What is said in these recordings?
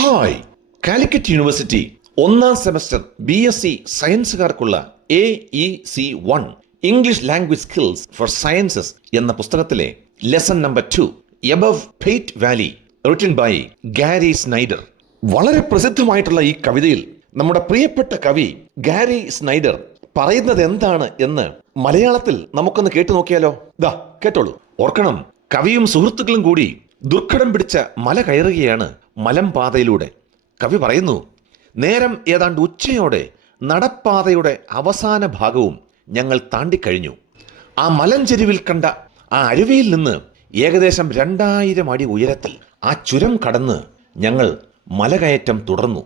Hi. Calicut university ഒന്നാം semester B S C സയൻസുകാർക്കുള്ള A E C one English language skills for sciences എന്ന പുസ്തകത്തിലെ lesson number two above Pate Valley written by Gary Snyder വളരെ പ്രസിദ്ധമായിട്ടുള്ള ഈ കവിതയിൽ നമ്മുടെ പ്രിയപ്പെട്ട കവി ഗാരി സ്നൈഡർ പറയുന്നത് എന്താണ് എന്ന് മലയാളത്തിൽ നമുക്കൊന്ന് കേട്ടു നോക്കിയാലോ? ദാ കേട്ടോളൂ. ഓർക്കണം. കവിയും സുഹൃത്തുക്കളും കൂടി ദുർഘടം പിടിച്ച മല കയറുകയാണ് മലമ്പാതയിലൂടെ കവി പറയുന്നു നേരം ഏതാണ്ട് ഉച്ചയോടെ നടപ്പാതയുടെ അവസാന ഭാഗവും ഞങ്ങൾ താണ്ടിക്കഴിഞ്ഞു. ആ മലഞ്ചെരുവിൽ കണ്ട ആ അരുവിയിൽ നിന്ന് ഏകദേശം രണ്ടായിരം അടി ഉയരത്തിൽ ആ ചുരം കടന്ന് ഞങ്ങൾ മലകയറ്റം തുടർന്നു.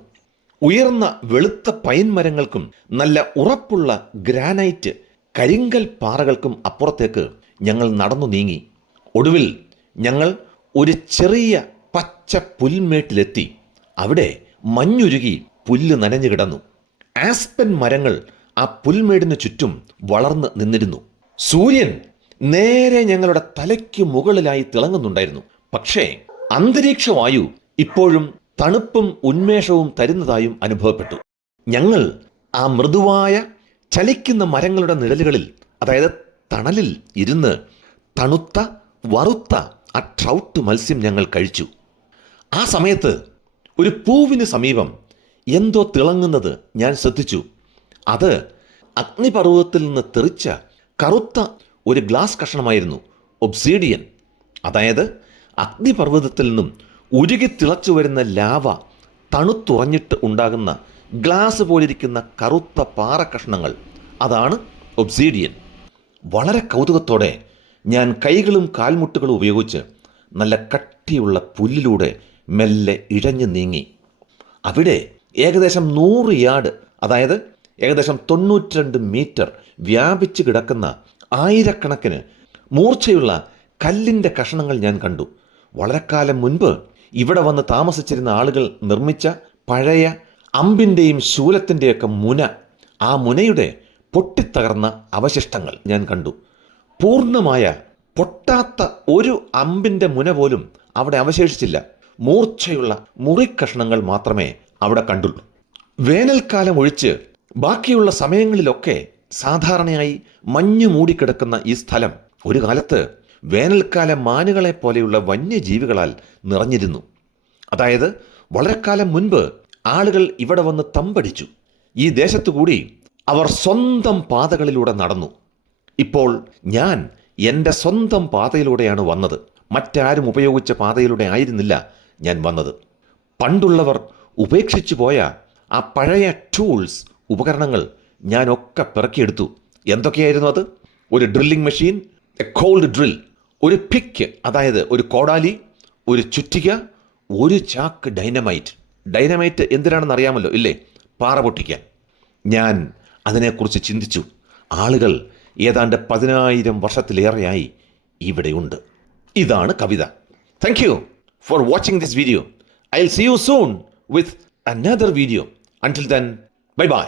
ഉയർന്ന വെളുത്ത പൈൻ മരങ്ങൾക്കും നല്ല ഉറപ്പുള്ള ഗ്രാനൈറ്റ് കരിങ്കൽ പാറകൾക്കും അപ്പുറത്തേക്ക് ഞങ്ങൾ നടന്നു നീങ്ങി. ഒടുവിൽ ഞങ്ങൾ ഒരു ചെറിയ പച്ച പുൽമേട്ടിലെത്തി. അവിടെ മഞ്ഞുരുകി പുല്ല് നനഞ്ഞു കിടന്നു. ആസ്പൻ മരങ്ങൾ ആ പുൽമേടിന് ചുറ്റും വളർന്ന് നിന്നിരുന്നു. സൂര്യൻ നേരെ ഞങ്ങളുടെ തലയ്ക്ക് മുകളിലായി തിളങ്ങുന്നുണ്ടായിരുന്നു. പക്ഷേ അന്തരീക്ഷ വായു ഇപ്പോഴും തണുപ്പും ഉന്മേഷവും തരുന്നതായും അനുഭവപ്പെട്ടു. ഞങ്ങൾ ആ മൃദുവായ ചലിക്കുന്ന മരങ്ങളുടെ നിഴലുകളിൽ അതായത് തണലിൽ ഇരുന്ന് തണുത്ത വറുത്ത ആ ട്രൗട്ട് മത്സ്യം ഞങ്ങൾ കഴിച്ചു. ആ സമയത്ത് ഒരു പൂവിന് സമീപം എന്തോ തിളങ്ങുന്നത് ഞാൻ ശ്രദ്ധിച്ചു. അത് അഗ്നിപർവതത്തിൽ നിന്ന് തെറിച്ച കറുത്ത ഒരു ഗ്ലാസ് കഷണമായിരുന്നു ഒബ്സീഡിയൻ അതായത് അഗ്നിപർവതത്തിൽ നിന്നും ഉരുകി തിളച്ചു വരുന്ന ലാവ തണുത്തുറഞ്ഞിട്ട് ഉണ്ടാകുന്ന ഗ്ലാസ് പോലിരിക്കുന്ന കറുത്ത പാറ കഷ്ണങ്ങൾ. അതാണ് ഒബ്സീഡിയൻ വളരെ കൗതുകത്തോടെ ഞാൻ കൈകളും കാൽമുട്ടുകളും ഉപയോഗിച്ച് നല്ല കട്ടിയുള്ള പുല്ലിലൂടെ മെല്ലെ ഇഴഞ്ഞു നീങ്ങി. അവിടെ ഏകദേശം നൂറ് യാർഡ് അതായത് ഏകദേശം തൊണ്ണൂറ്റിരണ്ട് മീറ്റർ വ്യാപിച്ചു കിടക്കുന്ന ആയിരക്കണക്കിന് മൂർച്ചയുള്ള കല്ലിന്റെ കഷണങ്ങൾ ഞാൻ കണ്ടു. വളരെ കാലം മുൻപ് ഇവിടെ വന്ന് താമസിച്ചിരുന്ന ആളുകൾ നിർമ്മിച്ച പഴയ അമ്പിന്റെയും ശൂലത്തിന്റെയൊക്കെ മുന ആ മുനയുടെ പൊട്ടിത്തകർന്ന അവശിഷ്ടങ്ങൾ ഞാൻ കണ്ടു. പൂർണമായ പൊട്ടാത്ത ഒരു അമ്പിന്റെ മുന പോലും അവിടെ അവശേഷിച്ചില്ല. മൂർച്ചയുള്ള മുറിക്കഷ്ണങ്ങൾ മാത്രമേ അവിടെ കണ്ടുള്ളൂ. വേനൽക്കാലം ഒഴിച്ച് ബാക്കിയുള്ള സമയങ്ങളിലൊക്കെ സാധാരണയായി മഞ്ഞു മൂടിക്കിടക്കുന്ന ഈ സ്ഥലം ഒരു കാലത്ത് വേനൽക്കാല മാനുകളെ പോലെയുള്ള വന്യജീവികളാൽ നിറഞ്ഞിരുന്നു. അതായത് വളരെ കാലം മുൻപ് ആളുകൾ ഇവിടെ വന്ന് തമ്പടിച്ചു. ഈ ദേശത്തു കൂടി അവർ സ്വന്തം പാതകളിലൂടെ നടന്നു. ഇപ്പോൾ ഞാൻ എന്റെ സ്വന്തം പാതയിലൂടെയാണ് വന്നത്. മറ്റാരും ഉപയോഗിച്ച പാതയിലൂടെ ആയിരുന്നില്ല ഞാൻ വന്നത്. പണ്ടുള്ളവർ ഉപേക്ഷിച്ചു പോയ ആ പഴയ ടൂൾസ് ഉപകരണങ്ങൾ ഞാനൊക്കെ പിറക്കിയെടുത്തു. എന്തൊക്കെയായിരുന്നു അത്? ഒരു drilling machine a cold drill ഒരു പിക്ക് അതായത് ഒരു കോടാലി ഒരു ചുറ്റിക ഒരു ചാക്ക് ഡൈനമൈറ്റ്. ഡൈനമൈറ്റ് എന്തിനാണെന്ന് അറിയാമല്ലോ ഇല്ലേ? പാറ പൊട്ടിക്കാൻ. ഞാൻ അതിനെക്കുറിച്ച് ചിന്തിച്ചു. ആളുകൾ ഏതാണ്ട് പതിനായിരം വർഷത്തിലേറെയായി ഇവിടെയുണ്ട് ഇതാണ് കവിത. Thank you for watching this video I see you soon with another video until then bye bye